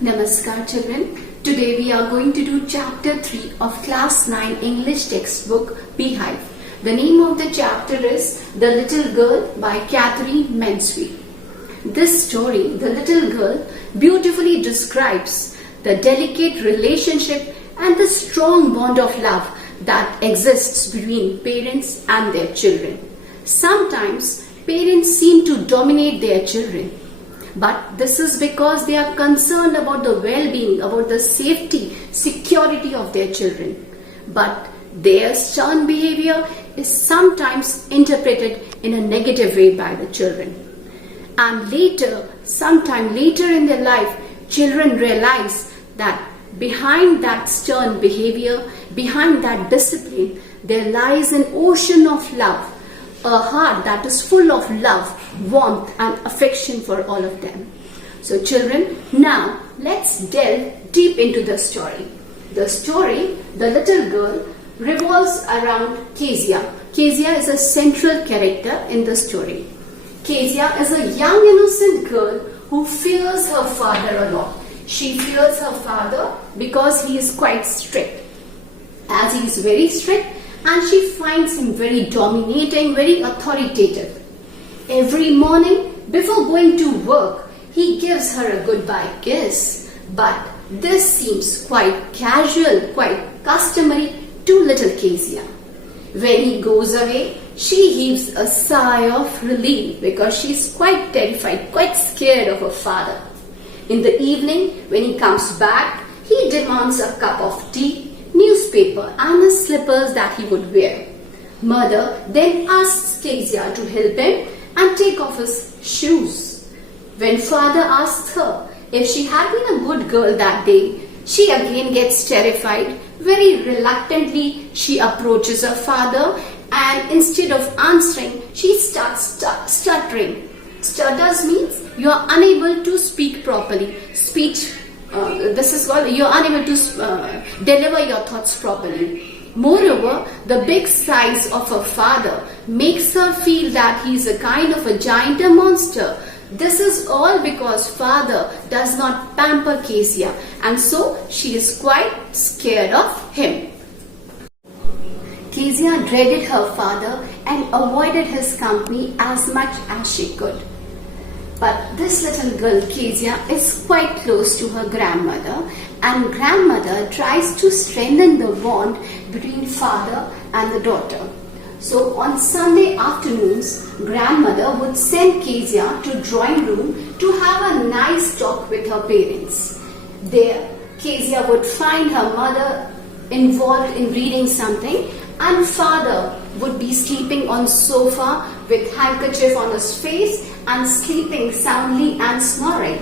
Namaskar children. Today we are going to do chapter 3 of class 9 English textbook Beehive. The name of the chapter is The Little Girl by Catherine Mansfield. This story, The Little Girl, beautifully describes the delicate relationship and the strong bond of love that exists between parents and their children. Sometimes parents seem to dominate their children. But this is because they are concerned about the well-being, about the safety, security of their children. But their stern behavior is sometimes interpreted in a negative way by the children. And sometime later in their life, children realize that behind that stern behavior, behind that discipline, there lies an ocean of love. A heart that is full of love, warmth and affection for all of them. So children, now let's delve deep into the story. The story, The Little Girl, revolves around Kezia. Kezia is a central character in the story. Kezia is a young innocent girl who fears her father a lot. She fears her father because he is quite strict. As he is very strict, and she finds him very dominating, very authoritative. Every morning, before going to work, he gives her a goodbye kiss. But this seems quite casual, quite customary to little Kezia. When he goes away, she heaves a sigh of relief because she's quite terrified, quite scared of her father. In the evening, when he comes back, he demands a cup of tea, newspaper and the slippers that he would wear. Mother then asks Kezia to help him and take off his shoes. When father asks her if she had been a good girl that day, she again gets terrified. Very reluctantly, she approaches her father and instead of answering, she starts stuttering. Stutters means you are unable to speak properly. This is what you are unable to deliver your thoughts properly. Moreover, the big size of her father makes her feel that he is a kind of a giant, a monster. This is all because father does not pamper Kezia, and so she is quite scared of him. Kezia dreaded her father and avoided his company as much as she could. But this little girl Kezia is quite close to her grandmother, and grandmother tries to strengthen the bond between father and the daughter. So on Sunday afternoons, grandmother would send Kezia to drawing room to have a nice talk with her parents. There, Kezia would find her mother involved in reading something, and father would be sleeping on sofa with handkerchief on his face and sleeping soundly and snoring.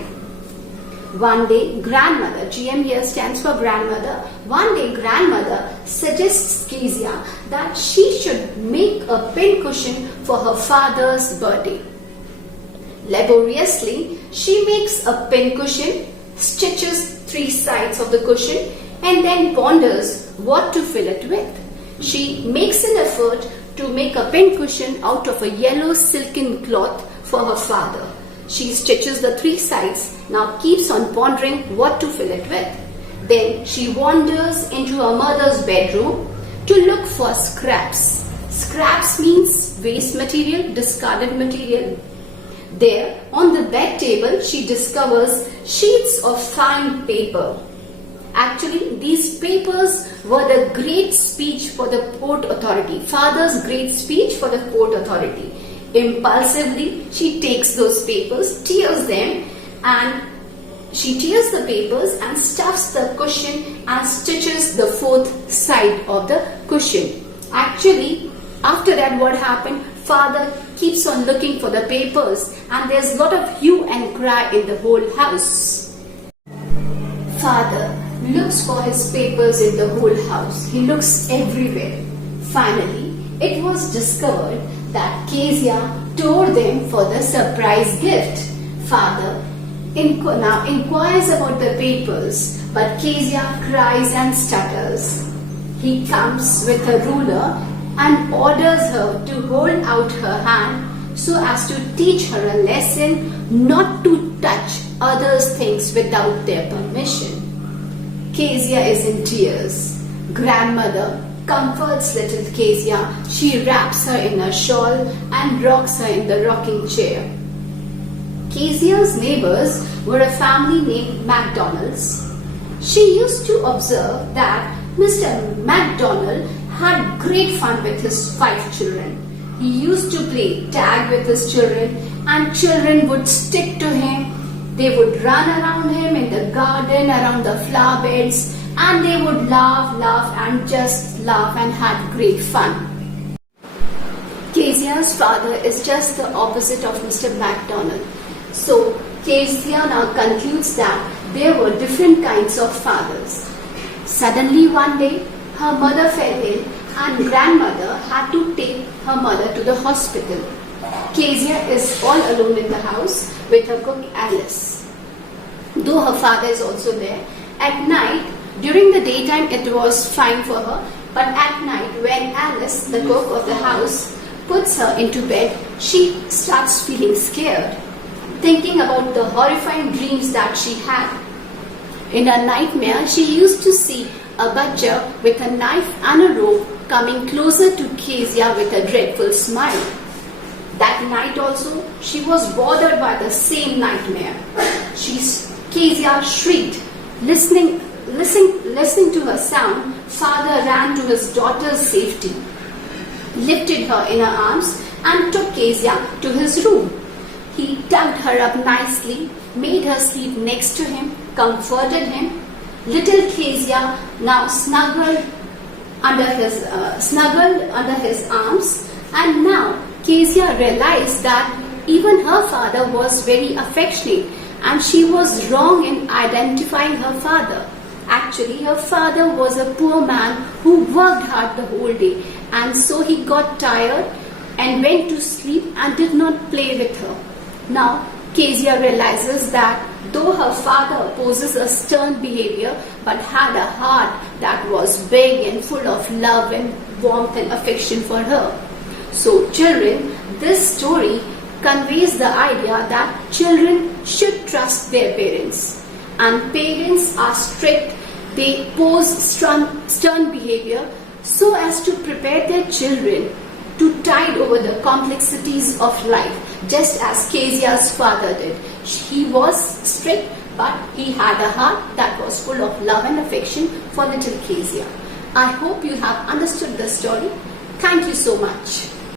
One day, grandmother, GM here stands for grandmother, one day grandmother suggests Kezia that she should make a pincushion for her father's birthday. Laboriously, she makes a pincushion, stitches 3 sides of the cushion and then ponders what to fill it with. She makes an effort to make a pincushion out of a yellow silken cloth for her father. She stitches the 3 sides, now keeps on pondering what to fill it with. Then she wanders into her mother's bedroom to look for scraps. Scraps means waste material, discarded material. There, on the bed table, she discovers sheets of fine paper. Actually, these papers were the great speech for the Port Authority, father's great speech for the Port Authority. Impulsively, she takes those papers, tears them, and she tears the papers and stuffs the cushion and stitches the 4th side of the cushion. Actually, after that what happened? Father keeps on looking for the papers and there's a lot of hue and cry in the whole house. Father looks for his papers in the whole house. He looks everywhere. Finally, it was discovered that Kezia tore them for the surprise gift. Father now inquires about the papers, but Kezia cries and stutters. He comes with a ruler and orders her to hold out her hand so as to teach her a lesson not to touch others' things without their permission. Kezia is in tears. Grandmother comforts little Kezia. She wraps her in a shawl and rocks her in the rocking chair. Kezia's neighbors were a family named MacDonalds. She used to observe that Mr. MacDonald had great fun with his 5 children. He used to play tag with his children, and children would stick to him. They would run around him in the garden, around the flower beds, and they would laugh and just laugh and had great fun. Kezia's father is just the opposite of Mr. MacDonald. So Kezia now concludes that there were different kinds of fathers. Suddenly one day, her mother fell ill and grandmother had to take her mother to the hospital. Kezia is all alone in the house with her cook Alice. Though her father is also there, at night, during the daytime it was fine for her, but at night when Alice, the cook of the house, puts her into bed, she starts feeling scared, thinking about the horrifying dreams that she had. In her nightmare, she used to see a butcher with a knife and a rope coming closer to Kezia with a dreadful smile. That night also, she was bothered by the same nightmare. Kezia shrieked. Listening to her sound, father ran to his daughter's safety, lifted her in her arms and took Kezia to his room. He tucked her up nicely, made her sleep next to him, comforted him. Little Kezia now snuggled under his arms, and now Kezia realized that even her father was very affectionate, and she was wrong in identifying her father. Actually, her father was a poor man who worked hard the whole day, and so he got tired and went to sleep and did not play with her. Now, Kezia realizes that though her father poses a stern behavior but had a heart that was big and full of love and warmth and affection for her. So children, this story conveys the idea that children should trust their parents, and parents are strict. They pose stern behavior so as to prepare their children to tide over the complexities of life, just as Kezia's father did. He was strict, but he had a heart that was full of love and affection for little Kezia. I hope you have understood the story. Thank you so much.